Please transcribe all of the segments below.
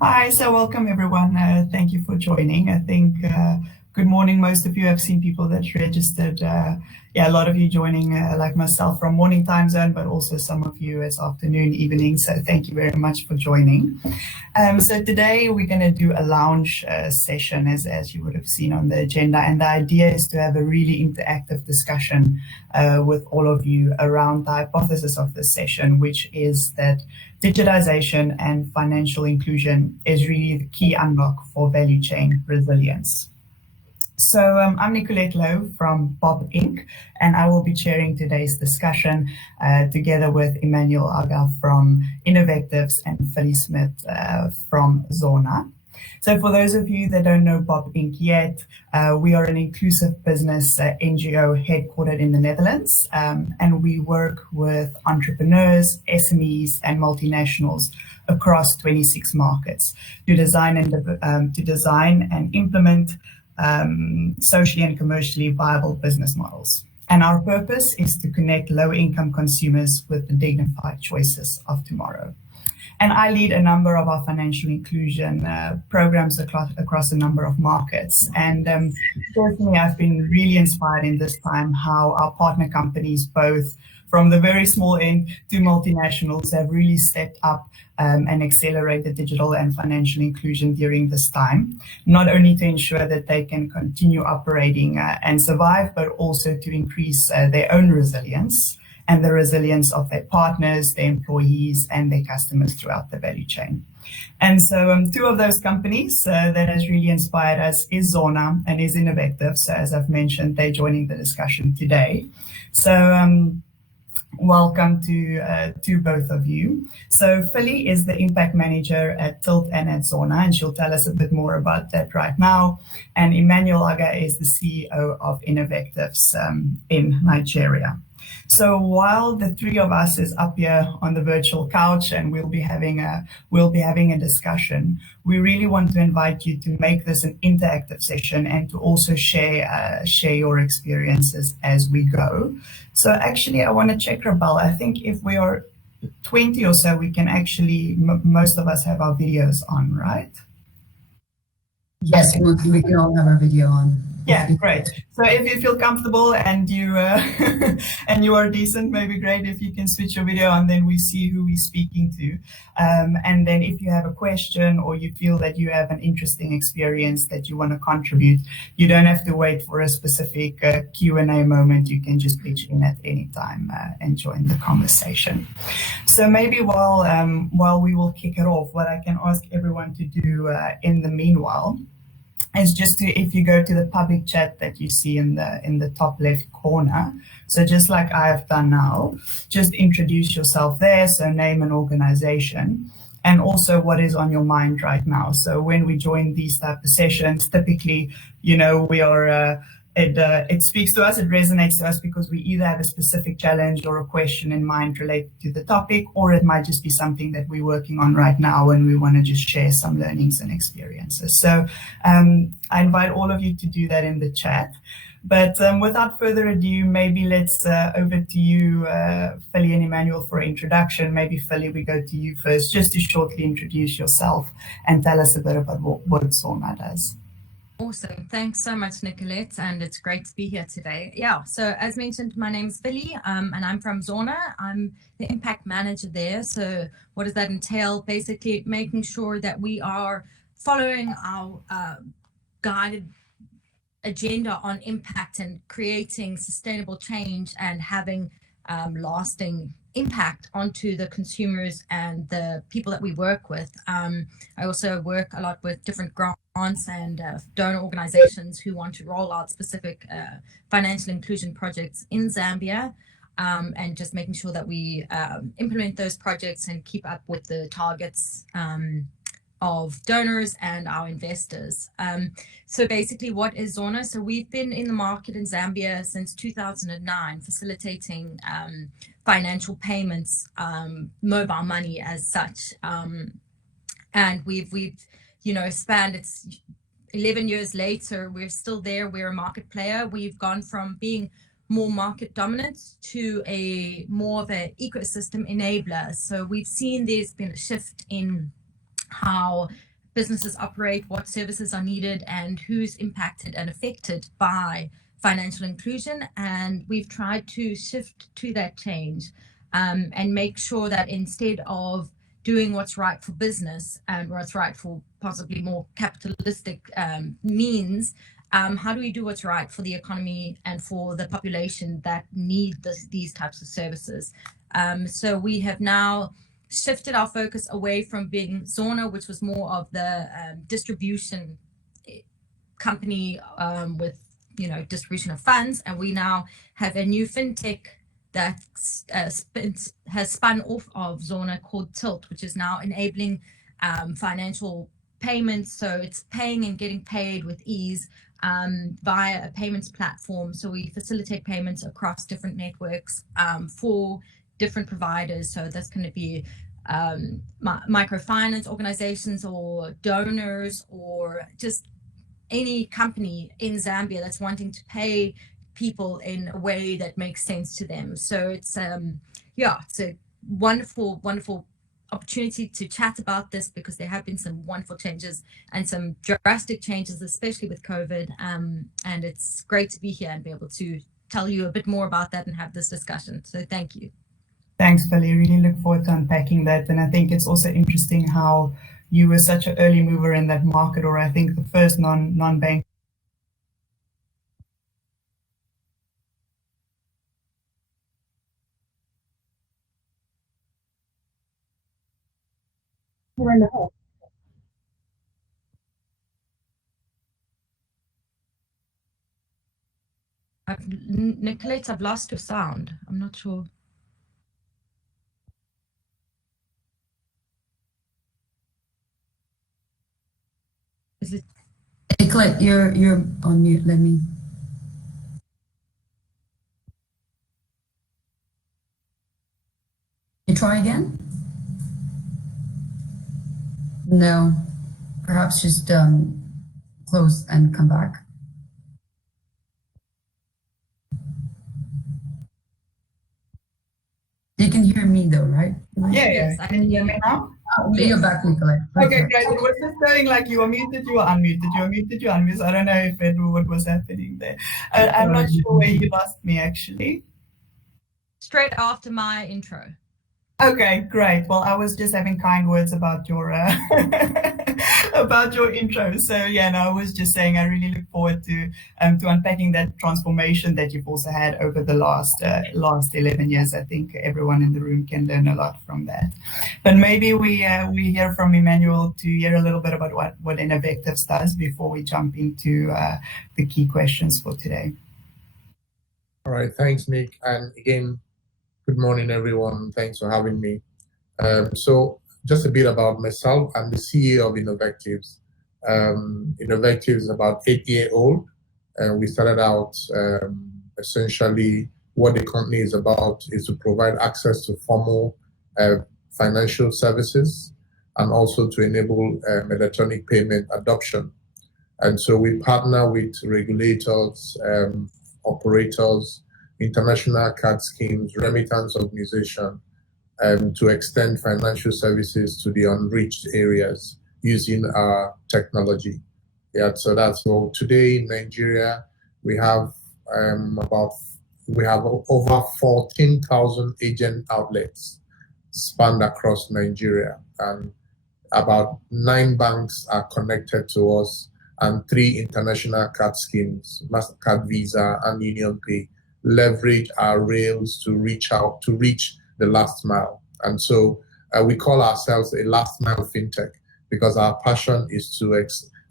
Hi, so welcome everyone. Thank you for joining. I think good morning. Most of you have seen people that registered. A lot of you joining, like myself, from morning time zone, but also some of you as afternoon, evening. So thank you very much for joining. So today we're going to do a lounge session, as you would have seen on the agenda, and the idea is to have a really interactive discussion with all of you around the hypothesis of this session, which is that digitization and financial inclusion is really the key unlock for value chain resilience. So I'm Nicolette Lowe from Bopinc, and I will be chairing today's discussion together with Emmanuel Aga from Innovectives and Philly Smith from Zona. So for those of you that don't know Bopinc yet, we are an inclusive business NGO headquartered in the Netherlands, and we work with entrepreneurs, SMEs, and multinationals across 26 markets to design and implement socially and commercially viable business models. And our purpose is to connect low-income consumers with the dignified choices of tomorrow. And I lead a number of our financial inclusion programs across a number of markets. And personally, I've been really inspired in this time how our partner companies, both from the very small end to multinationals, have really stepped up and accelerated digital and financial inclusion during this time, not only to ensure that they can continue operating and survive, but also to increase their own resilience and the resilience of their partners, their employees, and their customers throughout the value chain. And so two of those companies that has really inspired us is Zona and is Innovectives. So as I've mentioned, they're joining the discussion today. So welcome to both of you. So Philly is the impact manager at Tilt and at Zona, and she'll tell us a bit more about that right now. And Emmanuel Aga is the CEO of Innovectives in Nigeria. So while the three of us is up here on the virtual couch and we'll be having a discussion, we really want to invite you to make this an interactive session and to also share your experiences as we go. So actually, I want to check, Rabel. I think if we are 20 or so, we can actually, most of us have our videos on, right? Yes, we can all have our video on. Yeah, great. So if you feel comfortable and you and you are decent, maybe great if you can switch your video on, then we see who we're speaking to. And then if you have a question or you feel that you have an interesting experience that you want to contribute, you don't have to wait for a specific Q&A moment. You can just pitch in at any time and join the conversation. So maybe while we will kick it off, what I can ask everyone to do in the meanwhile is just to, if you go to the public chat that you see in the top left corner, so just like I have done now, just introduce yourself there, so name and organization, and also what is on your mind right now. So when we join these type of sessions, typically, we are it speaks to us, it resonates to us because we either have a specific challenge or a question in mind related to the topic, or it might just be something that we're working on right now and we want to just share some learnings and experiences. So I invite all of you to do that in the chat. But without further ado, maybe let's over to you, Philly and Emmanuel, for introduction. Maybe Philly, we go to you first, just to shortly introduce yourself and tell us a bit about what Zona does. Awesome. Thanks so much, Nicolette, and it's great to be here today. Yeah, so as mentioned, my name is Philly, and I'm from Zona. I'm the impact manager there. So what does that entail? Basically, making sure that we are following our guided agenda on impact and creating sustainable change and having lasting impact onto the consumers and the people that we work with. I also work a lot with different grants and donor organizations who want to roll out specific financial inclusion projects in Zambia, and just making sure that we implement those projects and keep up with the targets of donors and our investors. So basically, what is Zona? So we've been in the market in Zambia since 2009, facilitating financial payments, mobile money as such. And we've spanned, it's 11 years later, we're still there. We're a market player. We've gone from being more market dominant to a more of an ecosystem enabler. So we've seen there's been a shift in how businesses operate, what services are needed, and who's impacted and affected by financial inclusion. And we've tried to shift to that change and make sure that instead of doing what's right for business and what's right for possibly more capitalistic means, how do we do what's right for the economy and for the population that need these types of services? So we have now shifted our focus away from being Zona, which was more of the distribution company with distribution of funds, and we now have a new fintech that has spun off of Zona called Tilt, which is now enabling financial payments. So it's paying and getting paid with ease via a payments platform. So we facilitate payments across different networks for different providers. So that's going to be microfinance organizations or donors or just any company in Zambia that's wanting to pay people in a way that makes sense to them. So it's it's a wonderful opportunity to chat about this, because there have been some wonderful changes and some drastic changes, especially with COVID, and it's great to be here and be able to tell you a bit more about that and have this discussion. So thank you. Thanks, Billy. Really look forward to unpacking that. And I think it's also interesting how you were such an early mover in that market, or I think the first non-bank. Nicolette, I've lost your sound. I'm not sure. Is it? Nicolette, you're on mute. Let me. You try again? No. Perhaps just close and come back. You can hear me though, right? Yeah, Yes, I can you hear me now? You're back, Nicolette. Okay, great. It was just saying like you were muted, you were unmuted, you were muted, you were unmuted. I don't know if what was happening there. I'm not sure where you lost me actually. Straight after my intro. Okay, great. Well, I was just having kind words about your about your intro. So yeah, no, I was just saying I really look forward to unpacking that transformation that you've also had over the last 11 years. I think everyone in the room can learn a lot from that. But maybe we hear from Emmanuel to hear a little bit about what Innovectives does before we jump into the key questions for today. All right, thanks, Nick, and again, good morning, everyone. Thanks for having me. So just a bit about myself. I'm the CEO of Innovectives. Innovectives is about 8 years old. We started out essentially what the company is about is to provide access to formal financial services and also to enable electronic payment adoption. And so we partner with regulators, operators, international card schemes, remittance organization, to extend financial services to the unreached areas using our technology. Yeah, so that's all. Today in Nigeria, we have over 14,000 agent outlets spanned across Nigeria, and about 9 banks are connected to us, and 3 international card schemes, MasterCard, Visa, and UnionPay, leverage our rails to reach the last mile. And so we call ourselves a last mile fintech, because our passion is to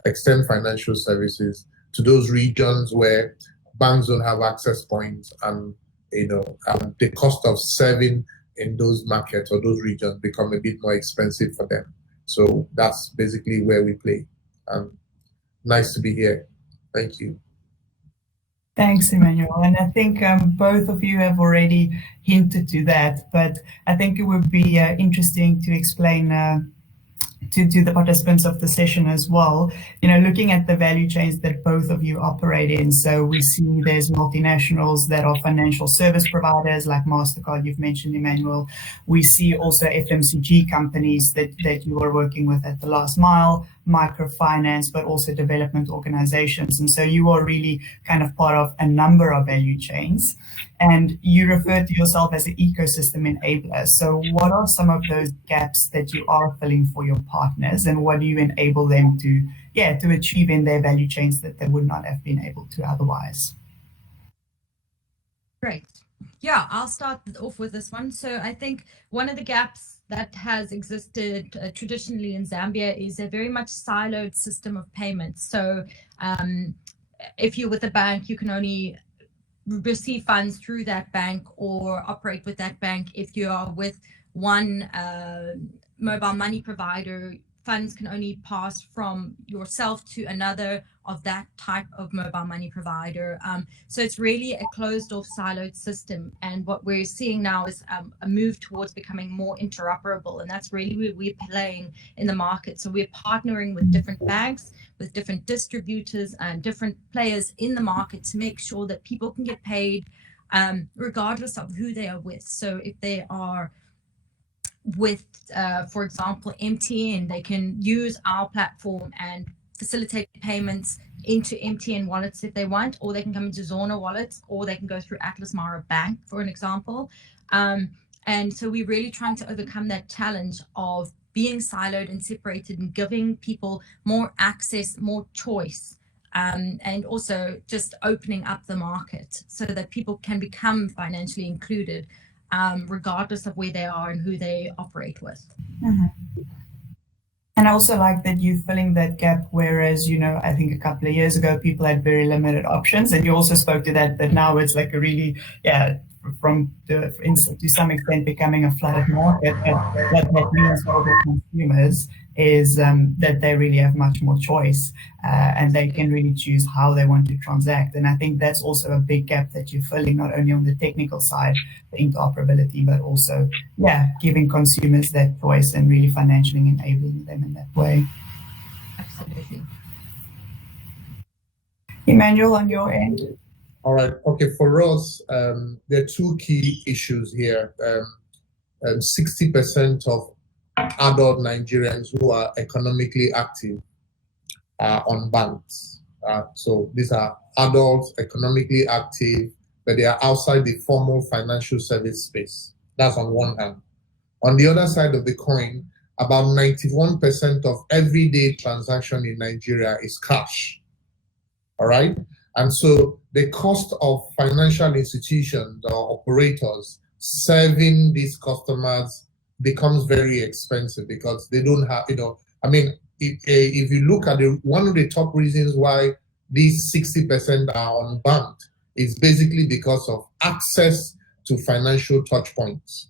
extend financial services to those regions where banks don't have access points, and the cost of serving in those markets or those regions become a bit more expensive for them. So that's basically where we play. Nice to be here. Thank you. Thanks, Emmanuel. And I think both of you have already hinted to that, but I think it would be interesting to explain to the participants of the session as well, looking at the value chains that both of you operate in. So we see there's multinationals that are financial service providers like MasterCard, you've mentioned, Emmanuel. We see also FMCG companies that you are working with at the last mile, microfinance, but also development organizations. And so you are really kind of part of a number of value chains. And you refer to yourself as an ecosystem enabler. So what are some of those gaps that you are filling for your partners, and what do you enable them to achieve in their value chains that they would not have been able to otherwise? Great. Yeah, I'll start off with this one. So I think one of the gaps that has existed traditionally in Zambia is a very much siloed system of payments. So if you're with a bank, you can only receive funds through that bank or operate with that bank. If you are with one mobile money provider, funds can only pass from yourself to another of that type of mobile money provider. So it's really a closed off siloed system. And what we're seeing now is a move towards becoming more interoperable. And that's really where we're playing in the market. So we're partnering with different banks, with different distributors and different players in the market to make sure that people can get paid regardless of who they are with. So if they are with, for example, MTN, they can use our platform and facilitate payments into MTN wallets if they want, or they can come into Zona wallets, or they can go through Atlas Mara Bank, for an example. And so we're really trying to overcome that challenge of being siloed and separated and giving people more access, more choice, and also just opening up the market so that people can become financially included, regardless of where they are and who they operate with. Mm-hmm. And I also like that you're filling that gap, whereas, I think a couple of years ago, people had very limited options. And you also spoke to that now it's like a really, to some extent becoming a flooded market. But what that means for the consumers is that they really have much more choice, and they can really choose how they want to transact. And I think that's also a big gap that you're filling, not only on the technical side, the interoperability, but also, giving consumers that choice and really financially enabling them in that way. Absolutely. Emmanuel, on your end? All right. Okay. For us, there are two key issues here. 60% of adult Nigerians who are economically active are unbanked. So these are adults, economically active, but they are outside the formal financial service space. That's on one hand. On the other side of the coin, about 91% of everyday transaction in Nigeria is cash. All right. And so the cost of financial institutions or operators serving these customers becomes very expensive because they don't have, if you look at one of the top reasons why these 60% are unbanked is basically because of access to financial touch points.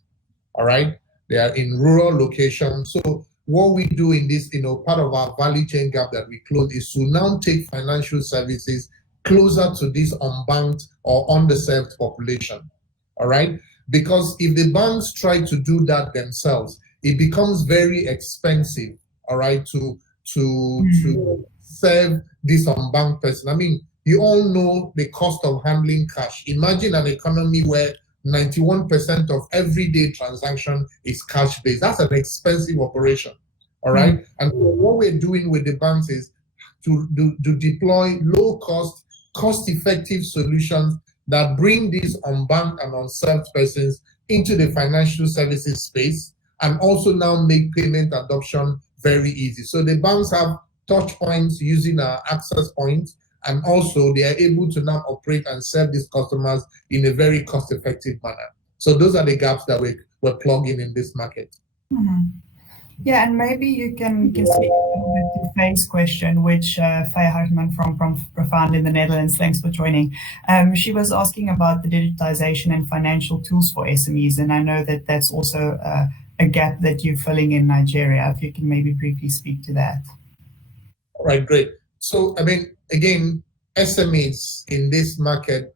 All right. They are in rural locations. So what we do in this, part of our value chain gap that we close is to now take financial services closer to this unbanked or underserved population. All right. Because if the banks try to do that themselves, it becomes very expensive, all right, to serve this unbanked person. I mean, you all know the cost of handling cash. Imagine an economy where 91% of everyday transaction is cash-based. That's an expensive operation, all right? And what we're doing with the banks is to deploy low-cost, cost-effective solutions that bring these unbanked and unserved persons into the financial services space, and also now make payment adoption very easy. So the banks have touch points using our access points, and also they are able to now operate and serve these customers in a very cost-effective manner. So those are the gaps that we're plugging in this market. Mm-hmm. Yeah, and maybe you can speak a little bit to Faye's question, which Faye Hartman from Profound in the Netherlands, thanks for joining. She was asking about the digitization and financial tools for SMEs, and I know that that's also a gap that you're filling in Nigeria. If you can maybe briefly speak to that. All right, great. So, I mean, again, SMEs in this market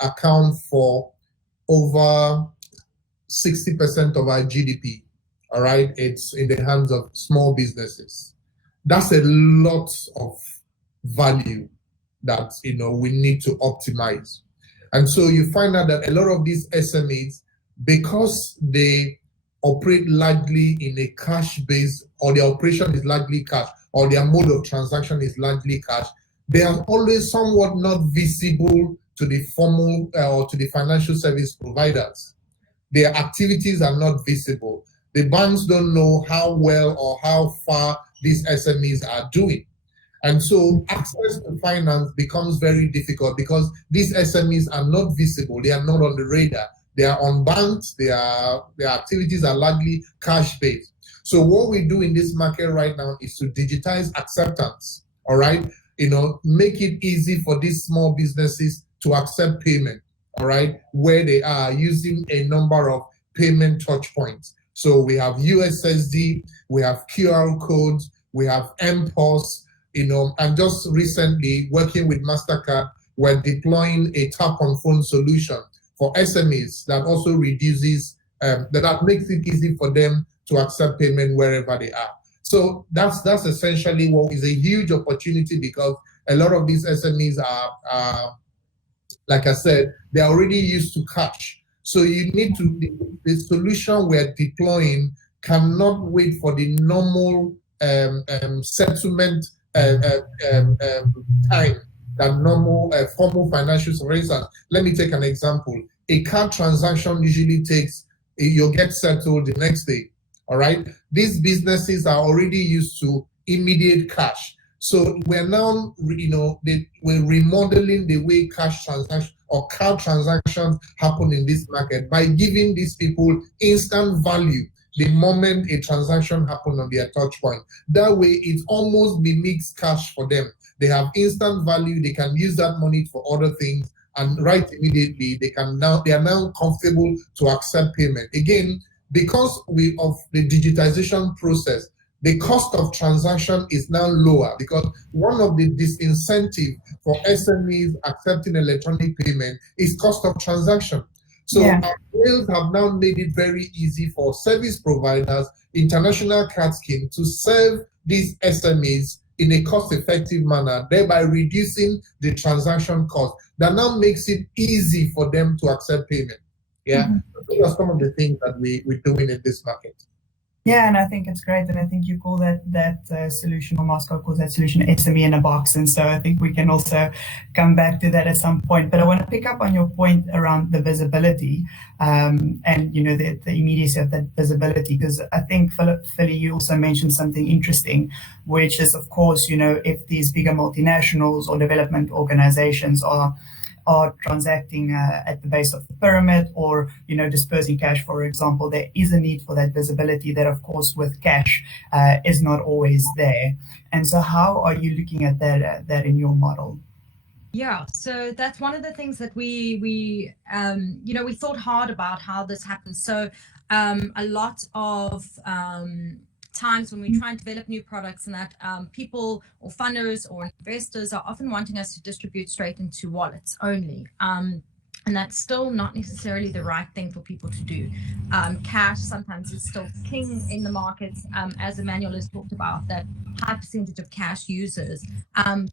account for over 60% of our GDP. All right, it's in the hands of small businesses. That's a lot of value that we need to optimize. And so you find out that a lot of these SMEs, because they operate largely in a cash-based, or their operation is largely cash, or their mode of transaction is largely cash, they are always somewhat not visible to the formal or to the financial service providers. Their activities are not visible. The banks don't know how well or how far these SMEs are doing. And so access to finance becomes very difficult because these SMEs are not visible. They are not on the radar. They are unbanked. Their activities are largely cash-based. So what we do in this market right now is to digitize acceptance, all right? Make it easy for these small businesses to accept payment, all right, where they are using a number of payment touch points. So we have USSD, we have QR codes, we have MPOS, and just recently working with MasterCard, we're deploying a tap on phone solution for SMEs that also reduces, that makes it easy for them to accept payment wherever they are. So that's essentially what is a huge opportunity, because a lot of these SMEs are like I said, they're already used to cash. So you need to, the solution we're deploying cannot wait for the normal settlement time that normal formal financials. For instance, let me take an example. A card transaction usually takes, you'll get settled the next day. All right. These businesses are already used to immediate cash. So we're now, we're remodeling the way cash transactions or card transactions happen in this market by giving these people instant value the moment a transaction happens on their touch point. That way, it almost mimics cash for them. They have instant value. They can use that money for other things, and right immediately they are now comfortable to accept payment. Again, because of the digitization process, the cost of transaction is now lower, because one of the disincentive for SMEs accepting electronic payment is cost of transaction. So our rails have now made it very easy for service providers, international card scheme, to serve these SMEs in a cost-effective manner, thereby reducing the transaction cost. That now makes it easy for them to accept payment. Yeah, those are some of the things that we're doing in this market. Yeah, and I think it's great, and I think you call that solution, or Moscow calls that solution, SME in a box, and so I think we can also come back to that at some point. But I want to pick up on your point around the visibility, and the immediacy of that visibility, because I think, Philly, you also mentioned something interesting, which is, of course, if these bigger multinationals or development organizations are transacting at the base of the pyramid, or dispersing cash, for example, there is a need for that visibility that, of course, with cash is not always there. And so how are you looking at that in your model? Yeah, so that's one of the things that we thought hard about how this happens. So a lot of times when we try and develop new products, and that people or funders or investors are often wanting us to distribute straight into wallets only. And that's still not necessarily the right thing for people to do. Cash sometimes is still king in the markets, as Emmanuel has talked about, that high percentage of cash users.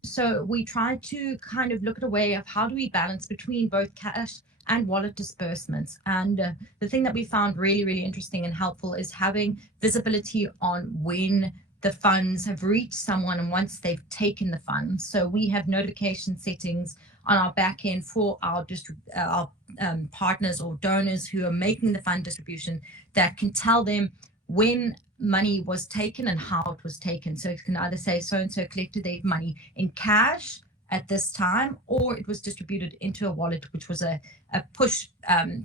So we try to kind of look at a way of how do we balance between both cash and wallet disbursements. And the thing that we found really, really interesting and helpful is having visibility on when the funds have reached someone and once they've taken the funds. So we have notification settings on our back end for our partners or donors who are making the fund distribution that can tell them when money was taken and how it was taken. So it can either say so-and-so collected their money in cash at this time, or it was distributed into a wallet, which was a push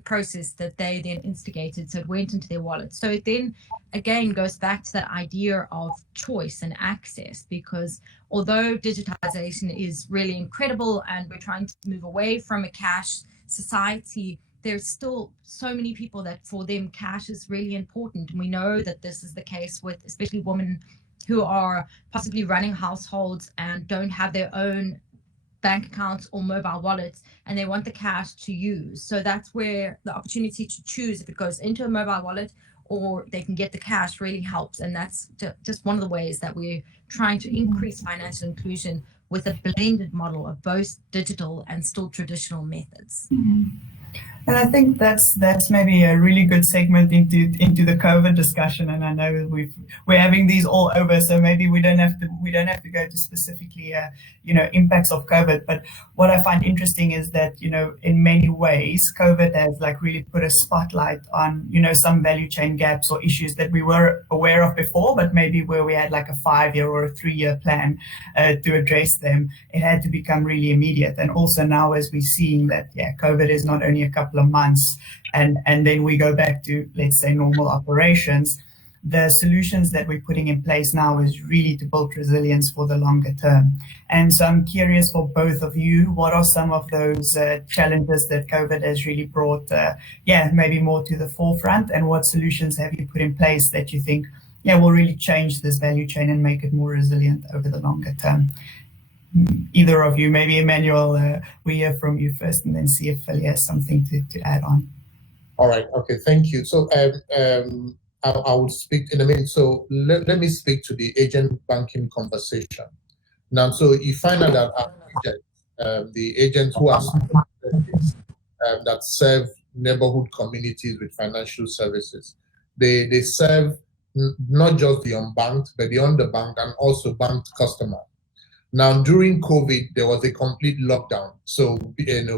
process that they then instigated. So it went into their wallet. So it then again goes back to that idea of choice and access, because although digitization is really incredible and we're trying to move away from a cash society, there's still so many people that for them cash is really important. And we know that this is the case with especially women who are possibly running households and don't have their own bank accounts or mobile wallets, and they want the cash to use. So that's where the opportunity to choose if it goes into a mobile wallet or they can get the cash really helps. And that's just one of the ways that we're trying to increase financial inclusion with a blended model of both digital and still traditional methods. And I think that's maybe a really good segment into the COVID discussion. And I know we're having these all over, so maybe we don't have to go to specifically impacts of COVID. But what I find interesting is that in many ways COVID has like really put a spotlight on some value chain gaps or issues that we were aware of before, but maybe where we had like a 5-year or a 3-year plan to address them, it had to become really immediate. And also now as we're seeing that COVID is not only a couple of months and then we go back to, let's say, normal operations, the solutions that we're putting in place now is really to build resilience for the longer term. And so I'm curious for both of you, what are some of those challenges that COVID has really brought, maybe more to the forefront, and what solutions have you put in place that you think, will really change this value chain and make it more resilient over the longer term? Either of you, maybe Emmanuel, we hear from you first and then see if Philly has something to add on. All right, okay, thank you. So I will speak in a minute. So let me speak to the agent banking conversation. Now, so you find out that our agents, the agents who are that serve neighborhood communities with financial services, they serve not just the unbanked, but the underbanked and also banked customers. Now, during COVID, there was a complete lockdown. So,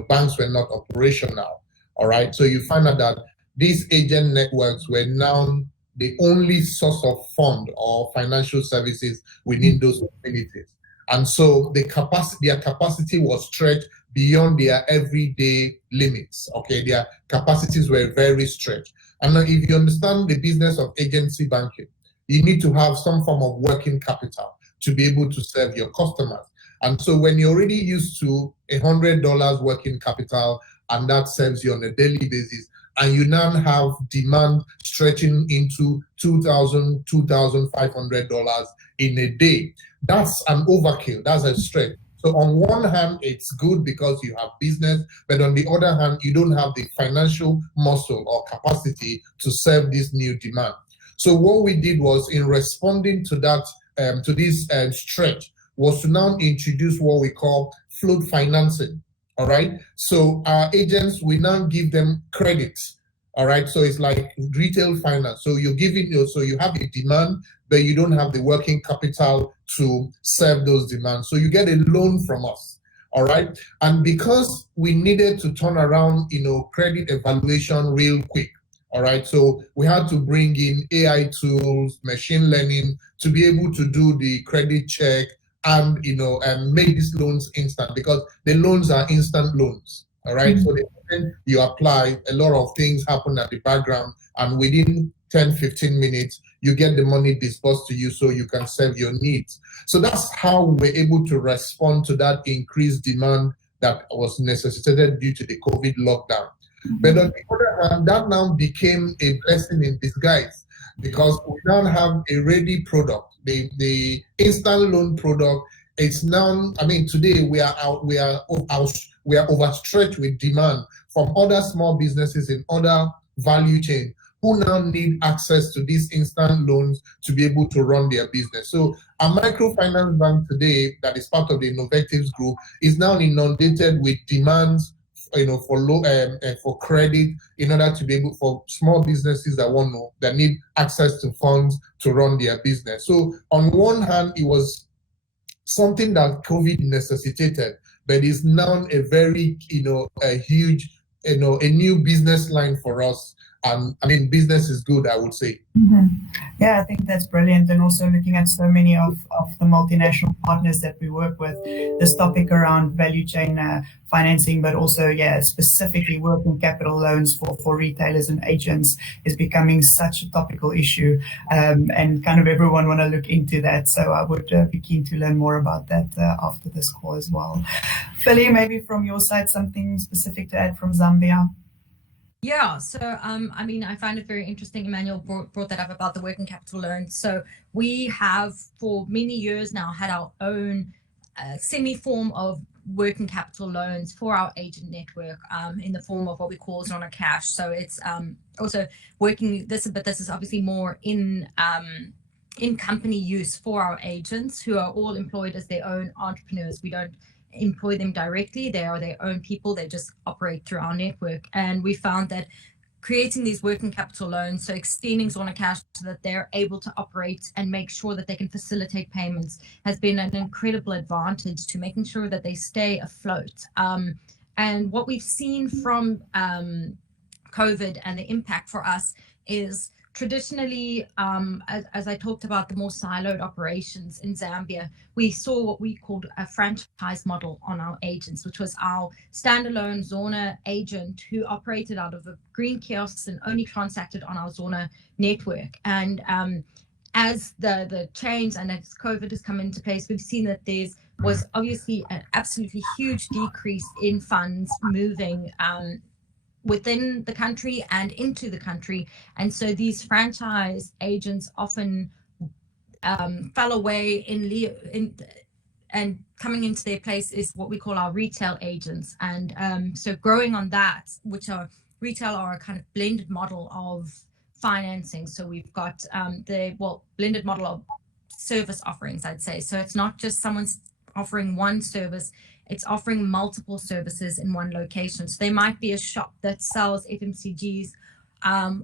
banks were not operational. All right. So you find out that these agent networks were now the only source of fund or financial services within those communities. And so their capacity was stretched beyond their everyday limits. Okay. Their capacities were very stretched. And now if you understand the business of agency banking, you need to have some form of working capital to be able to serve your customers. And so when you're already used to $100 working capital and that serves you on a daily basis, and you now have demand stretching into $2,000, $2,500 in a day, that's an overkill, that's a stretch. So on one hand, it's good because you have business, but on the other hand, you don't have the financial muscle or capacity to serve this new demand. So what we did was, in responding to that, to this stretch, was to now introduce what we call float financing. All right. So our agents, we now give them credits. All right. So it's like retail finance. So you're giving, so you have a demand, but you don't have the working capital to serve those demands. So you get a loan from us. All right. And because we needed to turn around, credit evaluation real quick. All right, so we had to bring in AI tools, machine learning to be able to do the credit check and and make these loans instant, because the loans are instant loans. All right, so the moment you apply, a lot of things happen at the background, and within 10-15 minutes you get the money disbursed to you so you can serve your needs. So that's how we're able to respond to that increased demand that was necessitated due to the COVID lockdown. But on the other hand, that now became a blessing in disguise, because we now have a ready product, the instant loan product. It's now, today we are overstretched with demand from other small businesses in other value chain who now need access to these instant loans to be able to run their business. So a microfinance bank today that is part of the Innovectives group is now inundated with demands for credit, in order to be able, for small businesses that need access to funds to run their business. So on one hand, it was something that COVID necessitated, but is now a very, a huge, a new business line for us. And business is good, I would say. Yeah, I think that's brilliant. And also looking at so many of the multinational partners that we work with, this topic around value chain financing, but also, specifically working capital loans for retailers and agents is becoming such a topical issue. And kind of everyone want to look into that. So I would be keen to learn more about that after this call as well. Philly, maybe from your side, something specific to add from Zambia? Yeah, so I find it very interesting. Emmanuel brought that up about the working capital loans. So we have for many years now had our own semi-form of working capital loans for our agent network in the form of what we call Zona Cash. So it's also working this, but this is obviously more in company use for our agents who are all employed as their own entrepreneurs. We don't employ them directly. They are their own people. They just operate through our network. And we found that creating these working capital loans, so extending Zona Cash so that they're able to operate and make sure that they can facilitate payments, has been an incredible advantage to making sure that they stay afloat. And what we've seen from COVID and the impact for us is traditionally, as I talked about the more siloed operations in Zambia, we saw what we called a franchise model on our agents, which was our standalone Zona agent who operated out of the green kiosks and only transacted on our Zona network. And as the change and as COVID has come into place, we've seen that there was obviously an absolutely huge decrease in funds moving within the country and into the country. And so these franchise agents often fell away and coming into their place is what we call our retail agents. And so growing on that, which are retail are a kind of blended model of financing. So we've got blended model of service offerings, I'd say. So it's not just someone's offering one service, it's offering multiple services in one location. So they might be a shop that sells FMCGs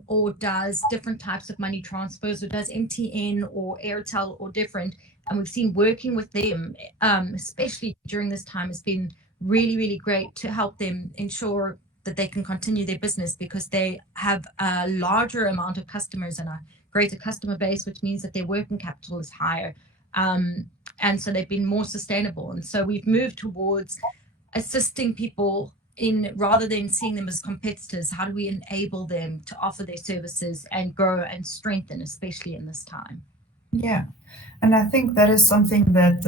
or does different types of money transfers, or does MTN or Airtel or different. And we've seen working with them, especially during this time, has been really, really great to help them ensure that they can continue their business, because they have a larger amount of customers and a greater customer base, which means that their working capital is higher. And so they've been more sustainable. And so we've moved towards assisting people in, rather than seeing them as competitors, how do we enable them to offer their services and grow and strengthen, especially in this time? Yeah, and I think that is something that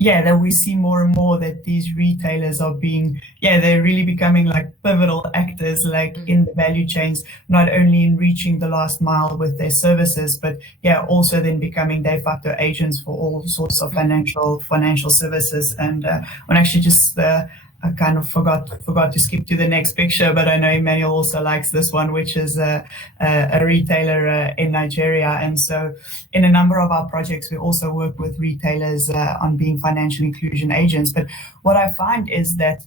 that we see more and more, that these retailers are being, they're really becoming like pivotal actors, like in the value chains, not only in reaching the last mile with their services, but also then becoming de facto agents for all sorts of financial services. And when actually just I kind of forgot to skip to the next picture, but I know Emmanuel also likes this one, which is a retailer in Nigeria. And so in a number of our projects, we also work with retailers on being financial inclusion agents. But what I find is that,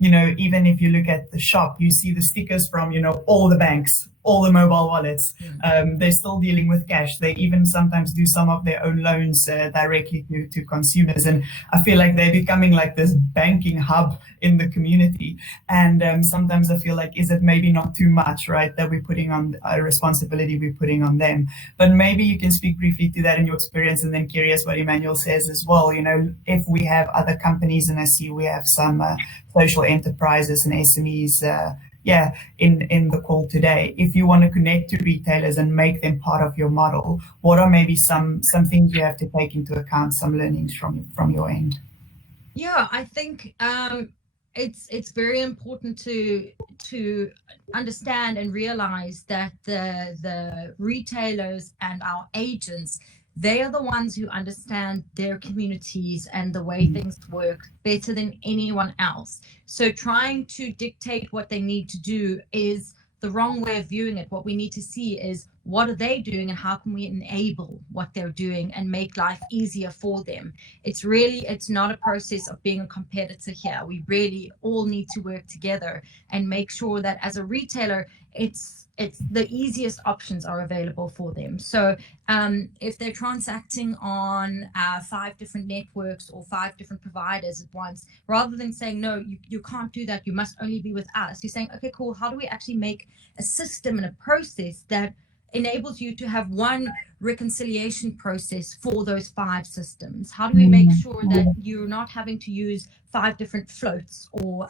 even if you look at the shop, you see the stickers from, all the banks, all the mobile wallets. They're still dealing with cash. They even sometimes do some of their own loans directly to consumers. And I feel like they're becoming like this banking hub in the community. And sometimes I feel like, is it maybe not too much, right, that we're putting on a responsibility we're putting on them? But maybe you can speak briefly to that in your experience, and then curious what Emmanuel says as well. If we have other companies, and I see we have some social enterprises and SMEs in the call today. If you want to connect to retailers and make them part of your model, what are maybe some things you have to take into account, some learnings from your end? Yeah, I think it's very important to understand and realize that the retailers and our agents, they are the ones who understand their communities and the way things work better than anyone else. So trying to dictate what they need to do is the wrong way of viewing it. What we need to see is, what are they doing and how can we enable what they're doing and make life easier for them? It's not a process of being a competitor here. We really all need to work together and make sure that as a retailer, it's the easiest options are available for them. So if they're transacting on 5 different networks or 5 different providers at once, rather than saying, no, you can't do that, you must only be with us, you're saying, okay, cool, how do we actually make a system and a process that enables you to have one reconciliation process for those 5 systems? How do we make sure that you're not having to use 5 different floats or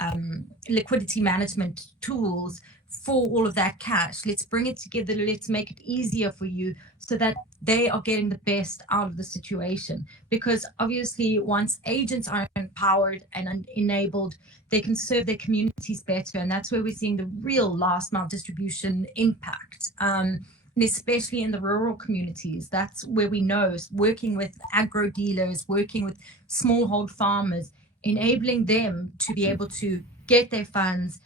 liquidity management tools for all of that cash? Let's bring it together. Let's make it easier for you so that they are getting the best out of the situation. Because obviously, once agents are empowered and enabled, they can serve their communities better. And that's where we're seeing the real last mile distribution impact. And especially in the rural communities, that's where we know, working with agro dealers, working with smallhold farmers, enabling them to be able to get their funds,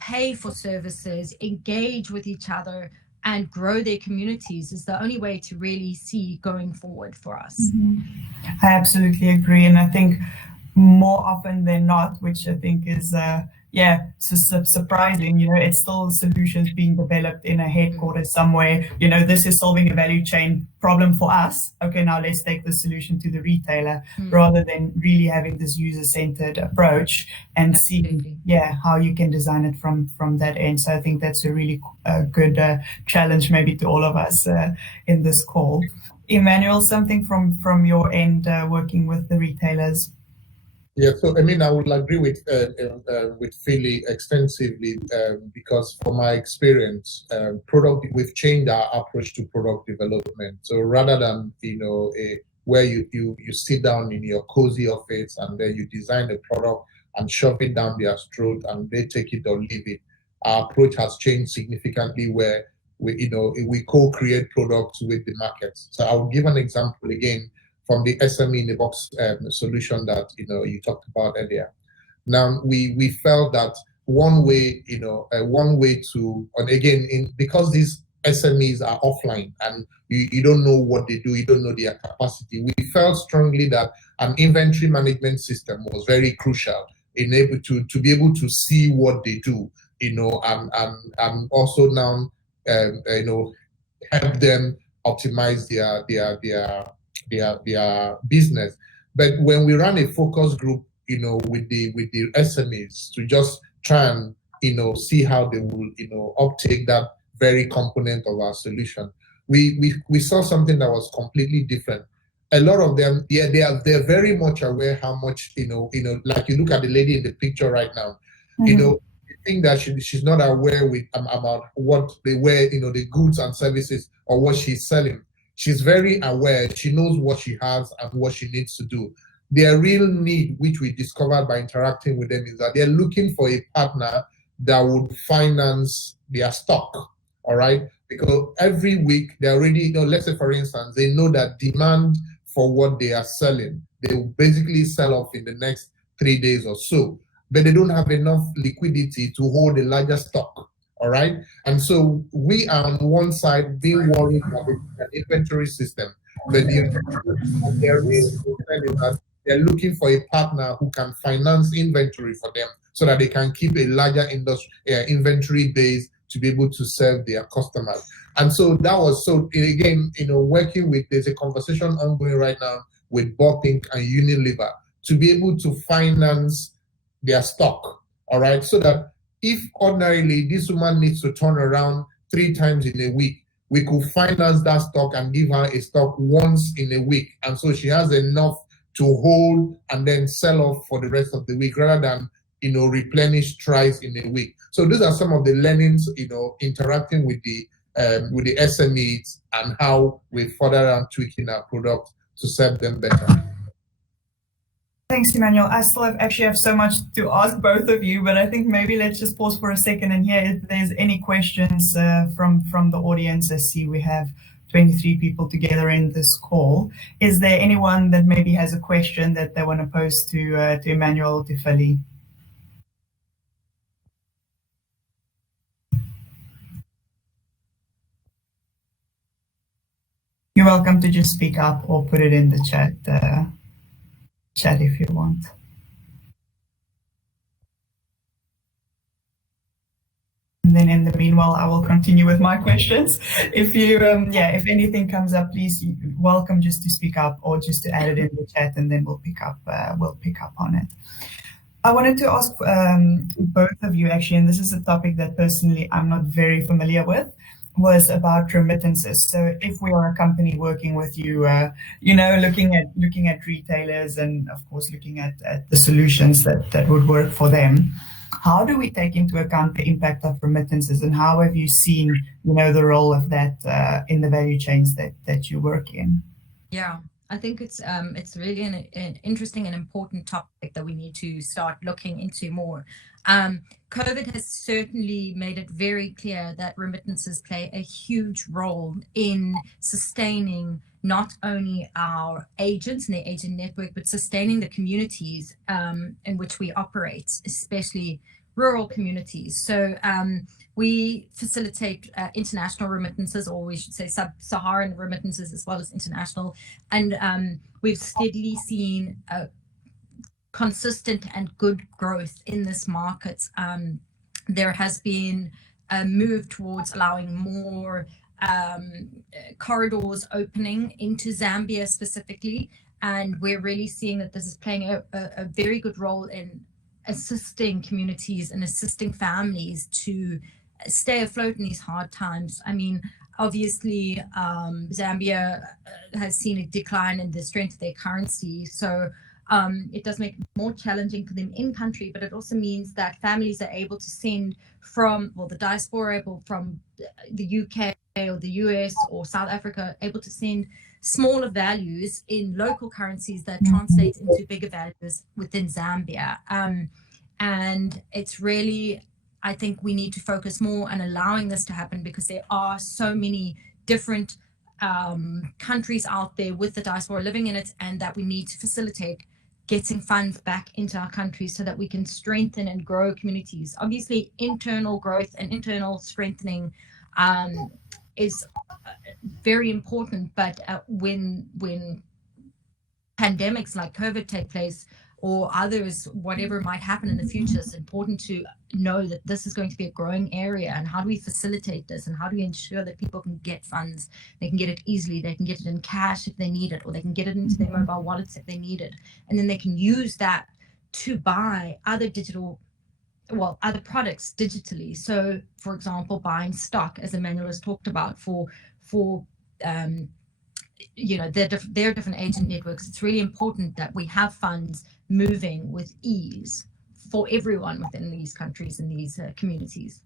pay for services, engage with each other, and grow their communities is the only way to really see going forward for us. I absolutely agree. And I think more often than not, which I think is surprising. It's still solutions being developed in a headquarters somewhere. This is solving a value chain problem for us. Okay, now let's take the solution to the retailer, rather than really having this user-centered approach and see how you can design it from that end. So I think that's a really good challenge maybe to all of us in this call. Emmanuel, something from your end, working with the retailers? Yeah, so I would agree with Philly extensively, because from my experience, we've changed our approach to product development. So rather than where you sit down in your cozy office and then you design a product and shove it down their throat and they take it or leave it, our approach has changed significantly, where we co-create products with the market. So I'll give an example again from the SME in the box solution that you talked about earlier. Now we felt that one way to, and again, because these SMEs are offline and you don't know what they do, you don't know their capacity, we felt strongly that an inventory management system was very crucial in able to be able to see what they do, and also now help them optimize their business. But when we run a focus group, with the SMEs to just try and see how they will uptake that very component of our solution, we saw something that was completely different. A lot of them, they're very much aware how much like you look at the lady in the picture right now, you think that she's not aware about what they wear, the goods and services or what she's selling. She's very aware. She knows what she has and what she needs to do. Their real need, which we discovered by interacting with them, is that they're looking for a partner that would finance their stock. All right, because every week they already, let's say for instance, they know that demand for what they are selling, they will basically sell off in the next 3 days or so, but they don't have enough liquidity to hold a larger stock. All right. And so we are on one side being worried about an inventory system, but their real concern is that they're looking for a partner who can finance inventory for them so that they can keep a larger inventory base to be able to serve their customers. And so that was, so again, working with, there's a conversation ongoing right now with Bopinc and Unilever to be able to finance their stock. All right. So that if ordinarily this woman needs to turn around 3 times in a week, we could finance that stock and give her a stock once in a week. And so she has enough to hold and then sell off for the rest of the week, rather than, replenish thrice in a week. So these are some of the learnings, interacting with the SMEs and how we further on tweaking our product to serve them better. Thanks, Emmanuel. I still actually have so much to ask both of you, but I think maybe let's just pause for a second and hear if there's any questions from the audience. I see we have 23 people together in this call. Is there anyone that maybe has a question that they want to pose to Emmanuel or to Philly? You're welcome to just speak up or put it in the chat if you want. And then in the meanwhile, I will continue with my questions. If you, if anything comes up, please welcome just to speak up or just to add it in the chat, and then we'll pick up on it. I wanted to ask both of you actually, and this is a topic that personally I'm not very familiar with, was about remittances. So if we are a company working with you, looking at retailers and of course looking at the solutions that would work for them, how do we take into account the impact of remittances, and how have you seen, the role of that in the value chains that you work in? Yeah, I think it's really an interesting and important topic that we need to start looking into more. COVID has certainly made it very clear that remittances play a huge role in sustaining not only our agents and the agent network, but sustaining the communities in which we operate, especially rural communities. So we facilitate international remittances, or we should say sub-Saharan remittances as well as international. And we've steadily seen consistent and good growth in this market. There has been a move towards allowing more corridors opening into Zambia specifically, and we're really seeing that this is playing a very good role in assisting communities and assisting families to stay afloat in these hard times. I mean, obviously, Zambia has seen a decline in the strength of their currency, so it does make it more challenging for them in country, but it also means that families are able to send from, well, the diaspora able from the UK or the US or South Africa, able to send smaller values in local currencies that translate into bigger values within Zambia. And it's really, I think we need to focus more on allowing this to happen, because there are so many different countries out there with the diaspora living in it, and that we need to facilitate getting funds back into our countries so that we can strengthen and grow communities. Obviously, internal growth and internal strengthening is very important, but when pandemics like COVID take place, or others, whatever might happen in the future, it's important to know that this is going to be a growing area, and how do we facilitate this, and how do we ensure that people can get funds, they can get it easily, they can get it in cash if they need it, or they can get it into their mobile wallets if they need it, and then they can use that to buy other other products digitally. So, for example, buying stock, as Emmanuel has talked about, for their different agent networks. It's really important that we have funds moving with ease for everyone within these countries and these communities.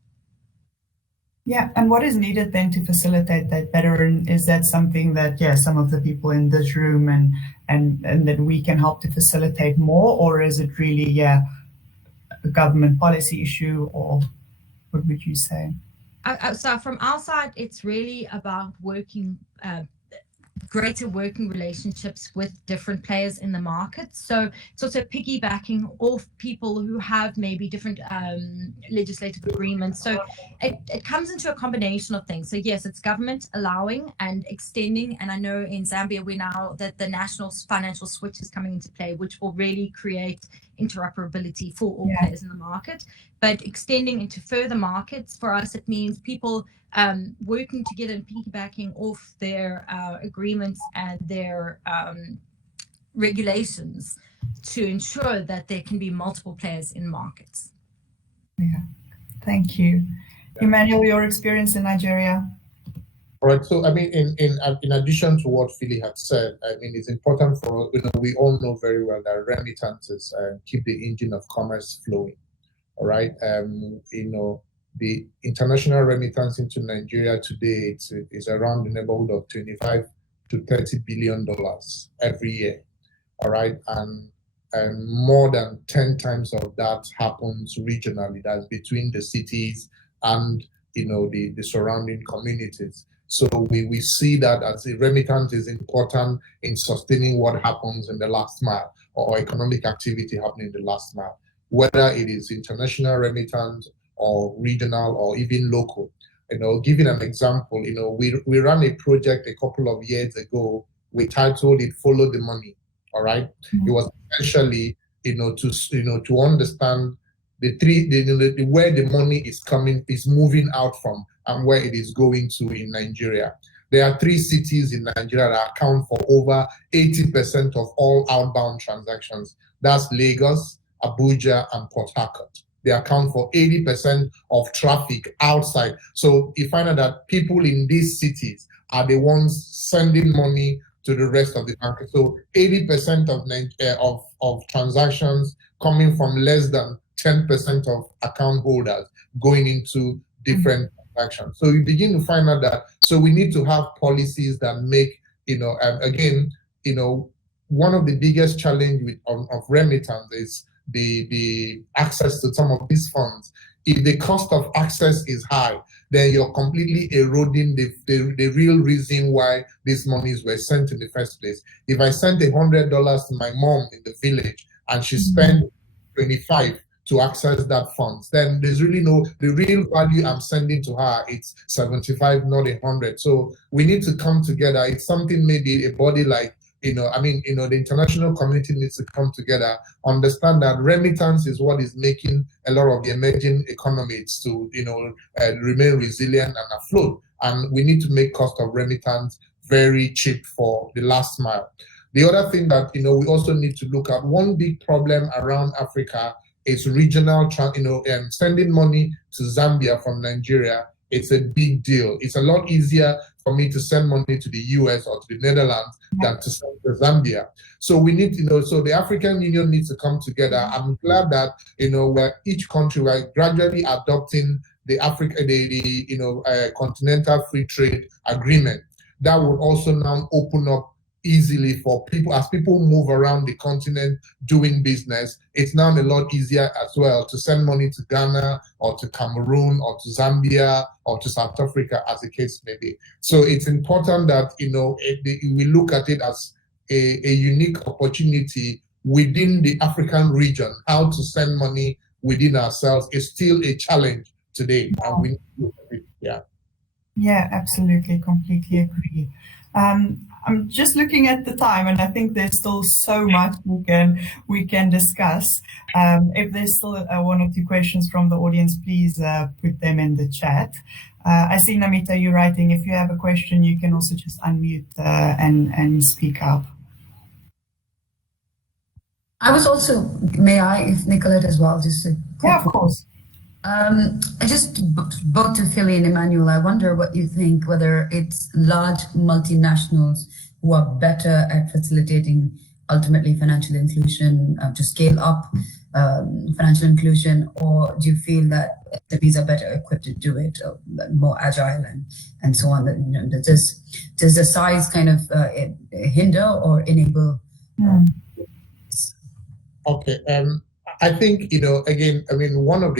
Yeah, and what is needed then to facilitate that better? And is that something that, some of the people in this room and that we can help to facilitate more, or is it really, a government policy issue, or what would you say? So from our side, it's really about greater working relationships with different players in the market. So it's also piggybacking off people who have maybe different legislative agreements. So it comes into a combination of things. So yes, it's government allowing and extending. And I know in Zambia, we now that the national financial switch is coming into play, which will really create interoperability for all players in the market. But extending into further markets, for us, it means people working together and piggybacking off their agreements and their regulations to ensure that there can be multiple players in markets. Yeah, thank you. Emmanuel, your experience in Nigeria? All right, so I mean, in addition to what Philly had said, I mean, it's important for, we all know very well that remittances keep the engine of commerce flowing. All right, the international remittance into Nigeria today is around the neighborhood of $25 to $30 billion every year. All right, and more than 10 times of that happens regionally. That's between the cities and the surrounding communities. So we see that as a remittance is important in sustaining what happens in the last mile, or economic activity happening in the last mile, whether it is international remittance or regional or even local. Giving an example, we ran a project a couple of years ago. We titled it "Follow the Money." All right, It was essentially to understand where the money is moving out from and where it is going to in Nigeria. There are 3 cities in Nigeria that account for over 80% of all outbound transactions. That's Lagos, Abuja, and Port Harcourt. They account for 80% of traffic outside. So you find out that people in these cities are the ones sending money to the rest of the country. So 80% of transactions coming from less than 10% of account holders going into different transactions. So you begin to find out that, so we need to have policies that make, one of the biggest challenge of remittance is the access to some of these funds. If the cost of access is high, then you're completely eroding the real reason why these monies were sent in the first place. If I sent $100 to my mom in the village and she spent 25 to access that funds, then there's really the real value I'm sending to her, it's 75, not 100. So we need to come together. It's something maybe a body like the international community needs to come together, understand that remittance is what is making a lot of the emerging economies to, remain resilient and afloat. And we need to make cost of remittance very cheap for the last mile. The other thing that, we also need to look at, one big problem around Africa is regional, sending money to Zambia from Nigeria. It's a big deal. It's a lot easier for me to send money to the US or to the Netherlands than to send to Zambia. So we need, so the African Union needs to come together. I'm glad that, where each country, we're gradually adopting the continental free trade agreement. That would also now open up easily for people, as people move around the continent doing business. It's now a lot easier as well to send money to Ghana or to Cameroon or to Zambia or to South Africa, as the case may be. So it's important that we look at it as a unique opportunity within the African region. How to send money within ourselves is still a challenge today, and we need to look at it. Yeah, absolutely, completely agree. I'm just looking at the time, and I think there's still so much we can discuss. If there's still one or two questions from the audience, please put them in the chat. I see, Namita, you're writing. If you have a question, you can also just unmute and speak up. I was also, may I, if Nicolette as well, just a quick Yeah, of course. I just, both to Philly and Emmanuel, I wonder what you think, whether it's large multinationals who are better at facilitating ultimately financial inclusion, to scale up financial inclusion, or do you feel that SMEs are better equipped to do it, more agile and so on? Does the size kind of hinder or enable? Okay. I think, again, one of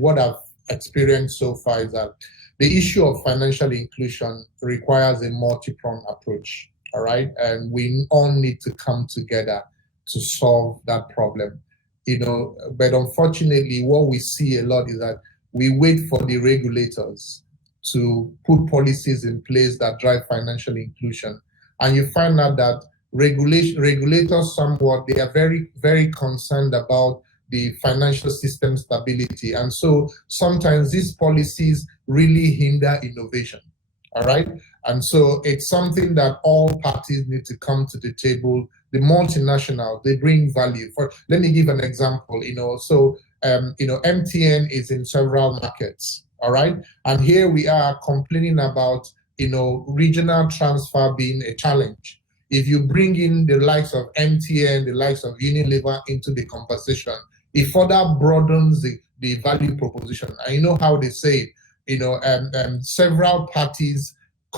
what I've experienced so far is that the issue of financial inclusion requires a multi-pronged approach, all right? And we all need to come together to solve that problem, but unfortunately, what we see a lot is that we wait for the regulators to put policies in place that drive financial inclusion. And you find out that regulators somewhat, they are very, very concerned about the financial system stability. And so sometimes these policies really hinder innovation, all right? And so it's something that all parties need to come to the table. The multinationals, they bring value. Let me give an example, MTN is in several markets, all right? And here we are complaining about, regional transfer being a challenge. If you bring in the likes of MTN, the likes of Unilever into the conversation, it further broadens the value proposition. And you know how they say it, several parties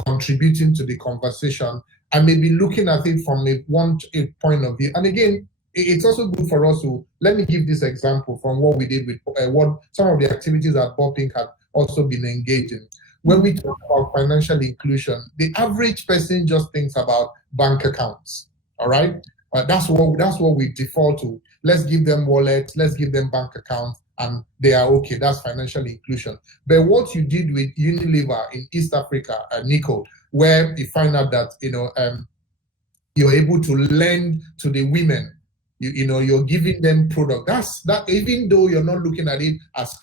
contributing to the conversation and maybe looking at it from a point of view. And again, it's also good for us to, let me give this example from what we did with what some of the activities that Bopinc had also been engaged in. When we talk about financial inclusion, the average person just thinks about bank accounts, all right? That's what we default to. Let's give them wallets, let's give them bank accounts, and they are okay. That's financial inclusion. But what you did with Unilever in East Africa, Nico, where you find out that you're able to lend to the women, you're giving them product. That even though you're not looking at it as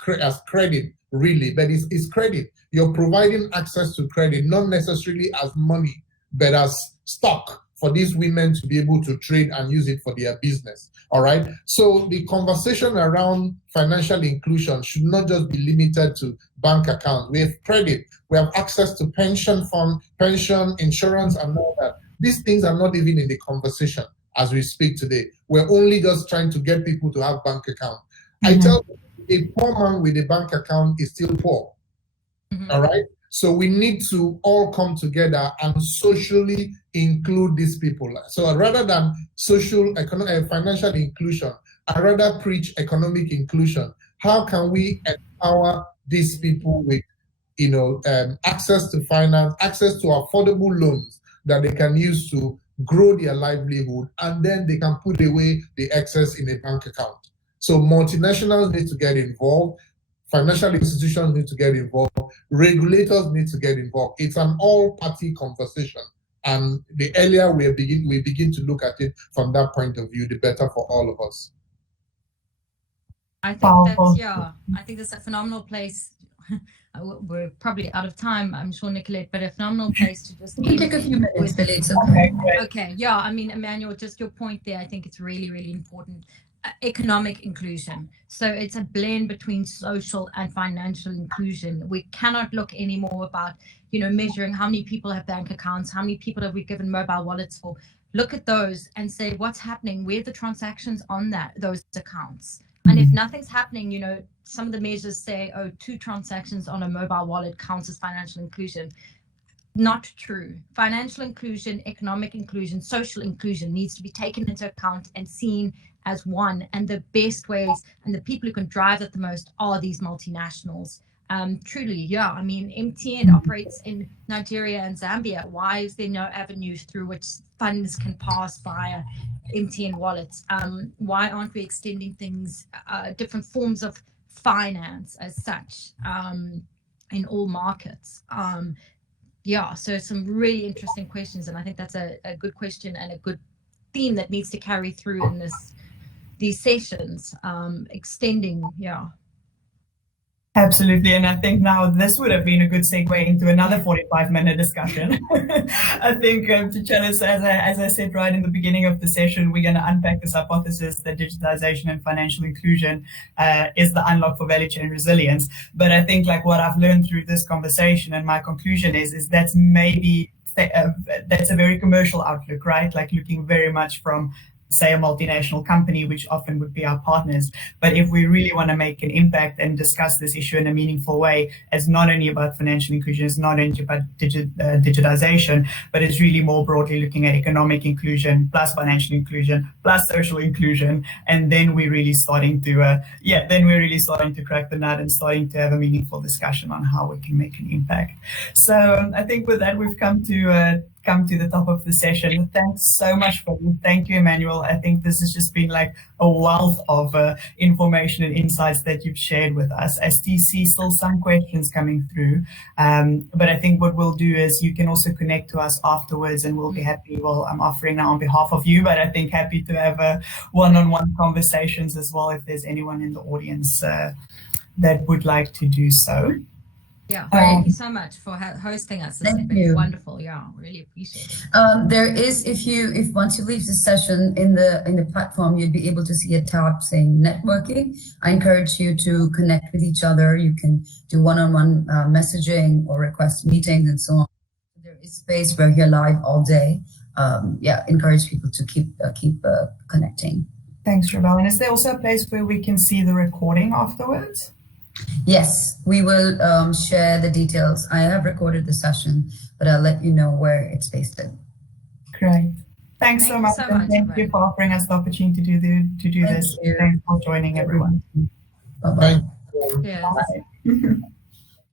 credit, really, but it's credit. You're providing access to credit, not necessarily as money, but as stock for these women to be able to trade and use it for their business, all right? So the conversation around financial inclusion should not just be limited to bank accounts. We have credit, we have access to pension fund, pension, insurance, and all that. These things are not even in the conversation as we speak today. We're only just trying to get people to have bank accounts. I tell you, a poor man with a bank account is still poor, all right? So we need to all come together and socially include these people. So rather than financial inclusion, I'd rather preach economic inclusion. How can we empower these people with, access to finance, access to affordable loans that they can use to grow their livelihood, and then they can put away the excess in a bank account. So multinationals need to get involved. Financial institutions need to get involved. Regulators need to get involved. It's an all-party conversation. And the earlier we begin to look at it from that point of view, the better for all of us. I think Powerful. I think that's a phenomenal place. We're probably out of time, I'm sure, Nicolette, but a phenomenal place to just We can take a few minutes, Billy. It's okay. Okay, great. Okay, yeah, I mean, Emmanuel, just your point there, I think it's really, really important. Economic inclusion. So it's a blend between social and financial inclusion. We cannot look anymore about, measuring how many people have bank accounts, how many people have we given mobile wallets for. Look at those and say, what's happening? Where are the transactions on those accounts? And if nothing's happening, some of the measures say, 2 transactions on a mobile wallet counts as financial inclusion. Not true. Financial inclusion, economic inclusion, social inclusion needs to be taken into account and seen as one. And the best ways and the people who can drive it the most are these multinationals. Truly, yeah. I mean, MTN operates in Nigeria and Zambia. Why is there no avenue through which funds can pass via MTN wallets? Why aren't we extending things, different forms of finance as such, in all markets? Yeah, so some really interesting questions, and I think that's a good question and a good theme that needs to carry through in these sessions, extending, yeah. Absolutely, and I think now this would have been a good segue into another 45-minute discussion. I think to challenge, as I said right in the beginning of the session, we're going to unpack this hypothesis that digitization and financial inclusion is the unlock for value chain resilience. But I think like what I've learned through this conversation, and my conclusion is that's maybe that's a very commercial outlook, right? Like looking very much from, say, a multinational company, which often would be our partners. But if we really want to make an impact and discuss this issue in a meaningful way, it's not only about financial inclusion, it's not only about digitization, but it's really more broadly looking at economic inclusion plus financial inclusion plus social inclusion. And then we're really starting to, crack the nut and starting to have a meaningful discussion on how we can make an impact. So I think with that, we've come to the top of the session. Thanks so much for you. Thank you, Emmanuel. I think this has just been like a wealth of information and insights that you've shared with us. I see still some questions coming through, but I think what we'll do is you can also connect to us afterwards, and we'll be happy. Well, I'm offering now on behalf of you, but I think happy to have one-on-one conversations as well if there's anyone in the audience that would like to do so. Yeah, thank you so much for hosting us. This has been wonderful. Yeah, really appreciate it. There is, if once you leave the session in the platform, you'll be able to see a tab saying networking. I encourage you to connect with each other. You can do one-on-one messaging or request meetings and so on. There is space. We're here live all day. Encourage people to keep connecting. Thanks, Rebel. And is there also a place where we can see the recording afterwards? Yes, we will share the details. I have recorded the session, but I'll let you know where it's pasted. Great. Thanks so much. Thank you for offering us the opportunity to do this. Thanks for joining, everyone. Bye-bye. Yeah. Bye.